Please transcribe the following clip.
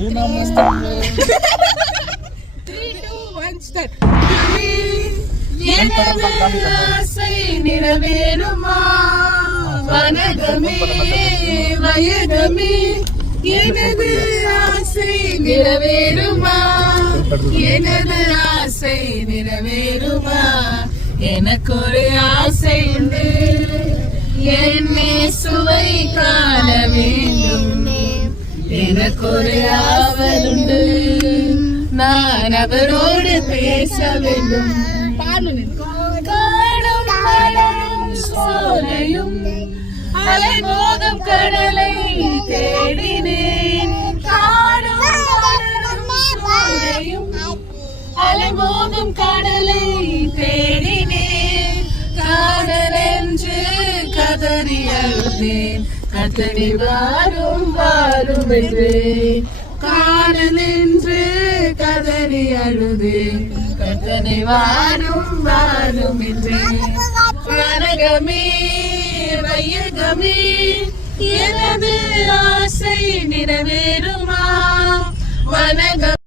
3, 2, 1 start. எனது ஆசை நிறைவேறுமா வனகமே வயதமே எனது ஆசை நிறைவேறுமா எனது ஆசை நிறைவேறுமா எனக்கு ஒரு ஆசை உண்டு என்னை சுவை காண வேண்டும் எனக்கு ஒரு ஆவல் உண்டு நான் அவரோடு பேச வேண்டும் காடும் மலரும் சோலையும் அலைமோதும் கடலை தேடினேன் காடும் மலரும் சோலையும் அலைமோதும் கடலை தேடினேன் காதல் என்று கதறி அழுதேன் கதறி வாரும் வாரும் என்றேன் காதல் என்று கதறி அழுதேன் கதறி வாரும் வாரும் என்றேன் வனகமே வையகமே எனது ஆசை நிறைவேறுமா வனகம்